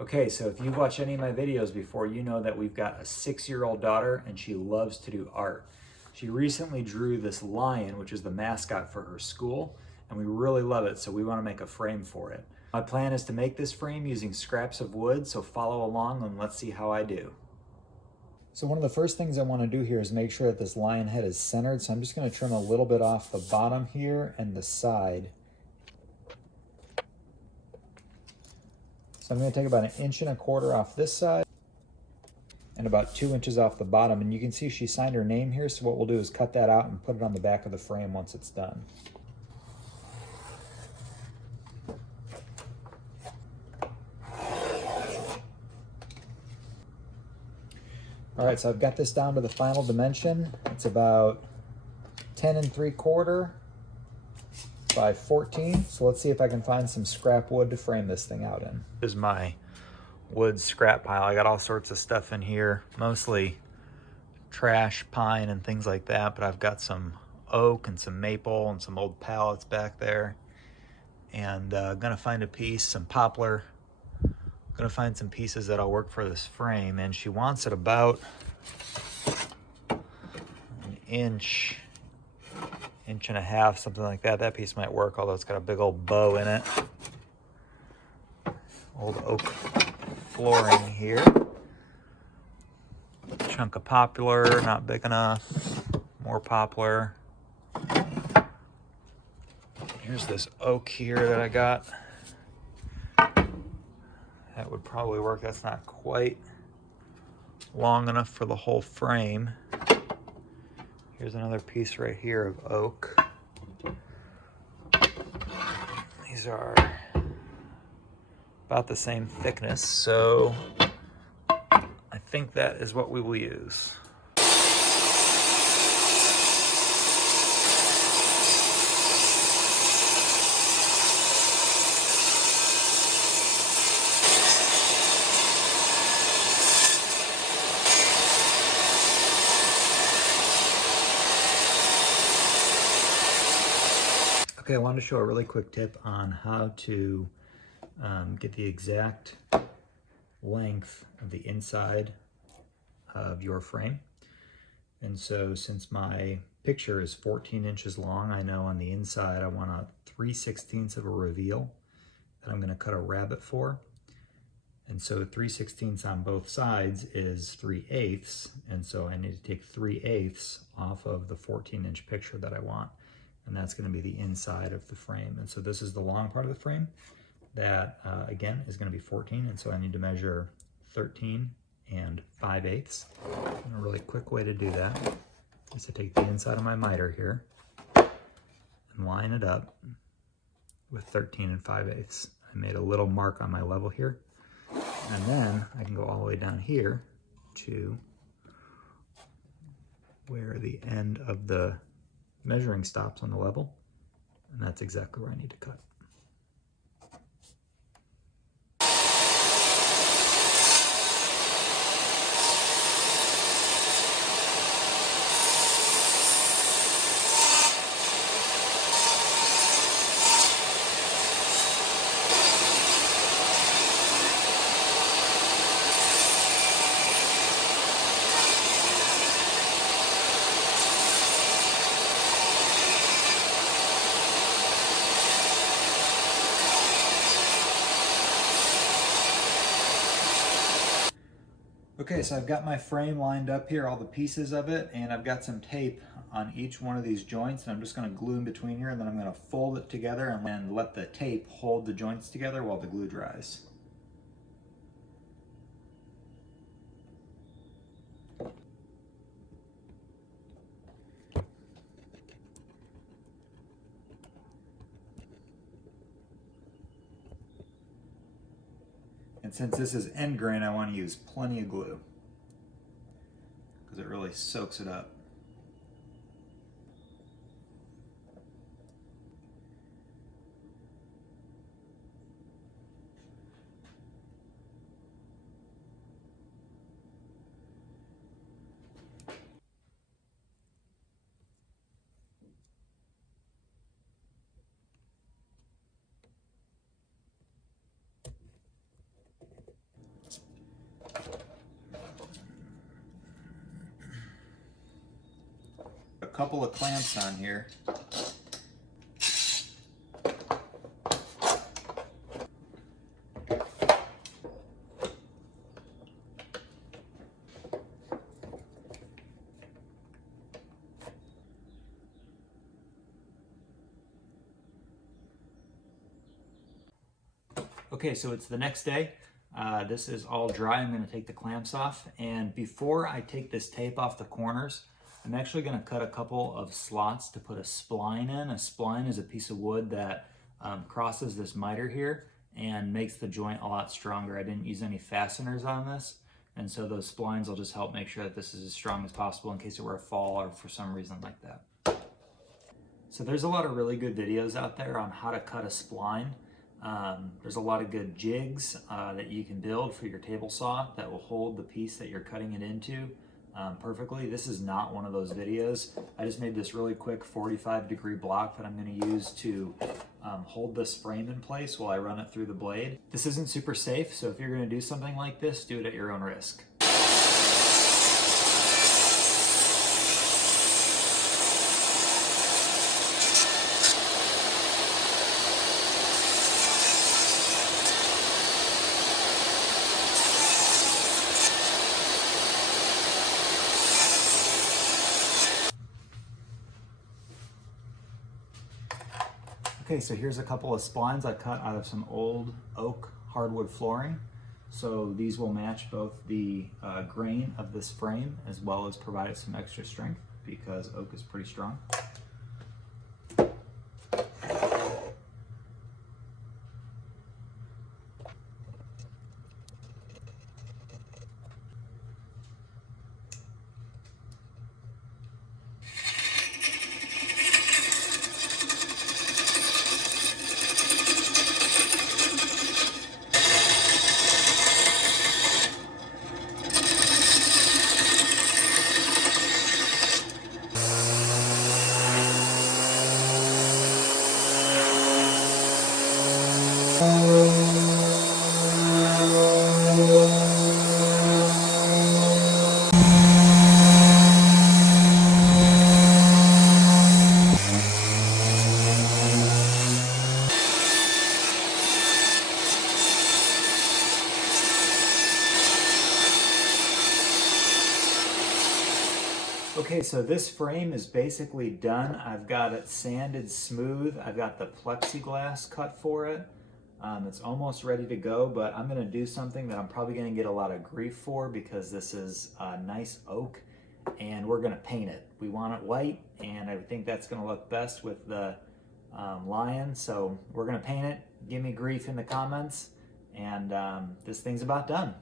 Okay, so if you've watched any of my videos before, you know that we've got a 6-year-old daughter and she loves to do art. She recently drew this lion, which is the mascot for her school, and we really love it, so we want to make a frame for it. My plan is to make this frame using scraps of wood, so follow along and let's see how I do. So one of the first things I want to do here is make sure that this lion head is centered, so I'm just going to trim a little bit off the bottom here and the side. So I'm going to take about 1.25 inches off this side and about 2 inches off the bottom. And you can see she signed her name here. So what we'll do is cut that out and put it on the back of the frame once it's done. All right, so I've got this down to the final dimension. It's about 10 3/4 by 14. So let's see if I can find some scrap wood to frame this thing out in. This is my wood scrap pile. I got all sorts of stuff in here, mostly trash, pine, and things like that, but I've got some oak and some maple and some old pallets back there. And gonna find a piece, some poplar. Gonna find some pieces that'll work for this frame, and she wants it about an inch and a half, something like that. That piece might work, although it's got a big old bow in it. Old oak flooring here. Chunk of poplar, not big enough. More poplar. Here's this oak here that I got. That would probably work. That's not quite long enough for the whole frame. Here's another piece right here of oak. These are about the same thickness, so I think that is what we will use. Okay, I wanted to show a really quick tip on how to get the exact length of the inside of your frame. And so since my picture is 14 inches long, I know on the inside I want a 3/16 of a reveal that I'm going to cut a rabbet for. And so 3/16 on both sides is 3/8, and so I need to take 3/8 off of the 14-inch picture that I want. And that's going to be the inside of the frame. And so this is the long part of the frame that, again, is going to be 14. And so I need to measure 13 5/8. And a really quick way to do that is to take the inside of my miter here and line it up with 13 5/8. I made a little mark on my level here. And then I can go all the way down here to where the end of the measuring stops on the level, and that's exactly where I need to cut. Okay, so I've got my frame lined up here, all the pieces of it, and I've got some tape on each one of these joints, and I'm just going to glue in between here, and then I'm going to fold it together and then let the tape hold the joints together while the glue dries. And since this is end grain, I want to use plenty of glue because it really soaks it up. couple of clamps on here. Okay, so it's the next day. This is all dry. I'm going to take the clamps off. And before I take this tape off the corners, I'm actually going to cut a couple of slots to put a spline in. A spline is a piece of wood that crosses this miter here and makes the joint a lot stronger. I didn't use any fasteners on this, and so those splines will just help make sure that this is as strong as possible in case it were to fall or for some reason like that. So there's a lot of really good videos out there on how to cut a spline. There's a lot of good jigs that you can build for your table saw that will hold the piece that you're cutting it into perfectly. This is not one of those videos. I just made this really quick 45-degree block that I'm going to use to hold this frame in place while I run it through the blade. This isn't super safe, so if you're going to do something like this, do it at your own risk. Okay, so here's a couple of splines I cut out of some old oak hardwood flooring. So these will match both the grain of this frame as well as provide it some extra strength because oak is pretty strong. Okay, so this frame is basically done. I've got it sanded smooth. I've got the plexiglass cut for it. It's almost ready to go, but I'm gonna do something that I'm probably gonna get a lot of grief for because this is nice oak and we're gonna paint it. We want it white and I think that's gonna look best with the lion. So we're gonna paint it. Give me grief in the comments and this thing's about done.